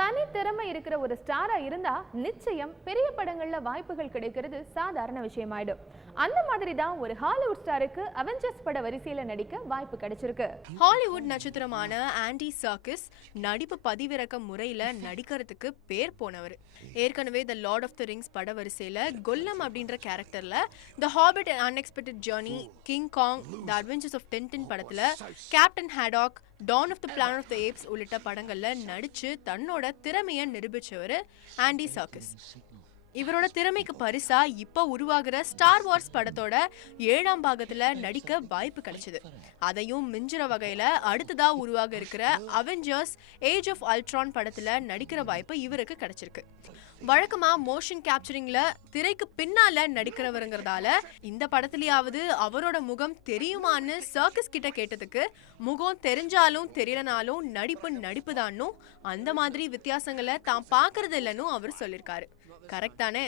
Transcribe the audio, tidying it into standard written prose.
தனி திறமை இருக்கிற ஒரு ஸ்டாரா இருந்தா நிச்சயம் பெரிய படங்கள்ல வாய்ப்புகள் கிடைக்கிறது சாதாரண விஷயமாயிடும். அந்த மாதிரி தான் ஒரு ஹாலிவுட் ஸ்டாருக்கு அவெஞ்சர்ஸ் பட வரிசையில நடிக்க வாய்ப்பு கிடைச்சிருக்கு. ஹாலிவுட் நட்சத்திரமான ஆண்டி சர்கிஸ் நடிப்பு பதிவிறக்க முறையில நடிக்கிறதுக்கு பேர் போனவர். ஏற்கனவே the lord of the rings பட வரிசையில கொல்லம் அப்படின்ற கேரக்டர்ல the hobbit and unexpected journey, King Kong, the adventures of Tintin படத்துல captain Haddock, dawn of the planet of the apes உள்ளிட்ட படங்கள்ல நடிச்சு தன்னோட திறமையை நிரூபிச்சவர் ஆண்டி சர்கிஸ். இவரோட திறமைக்கு பரிசா இப்ப உருவாகிற ஸ்டார் வார்ஸ் படத்தோட 7ஆம் பாகத்துல நடிக்க வாய்ப்பு கிடைச்சது. அதையும் மிஞ்சுற வகையில அடுத்ததா உருவாக இருக்கிற அவெஞ்சர்ஸ் ஏஜ் ஆஃப் அல்ட்ரான் படத்துல நடிக்கிற வாய்ப்பு இவருக்கு கிடைச்சிருக்கு. வழக்கமா மோஷன் கேப்சரிங்ல திரைக்கு பின்னால நடிக்கிறவருங்கிறதால இந்த படத்துலயாவது அவரோட முகம் தெரியுமான்னு சர்க்கஸ் கிட்ட கேட்டதுக்கு, முகம் தெரிஞ்சாலும் தெரியலனாலும் நடிப்பு தானும், அந்த மாதிரி வித்தியாசங்களை தான் பாக்குறது இல்லைன்னு அவர் சொல்லியிருக்காரு. கரெக்ட் தானே?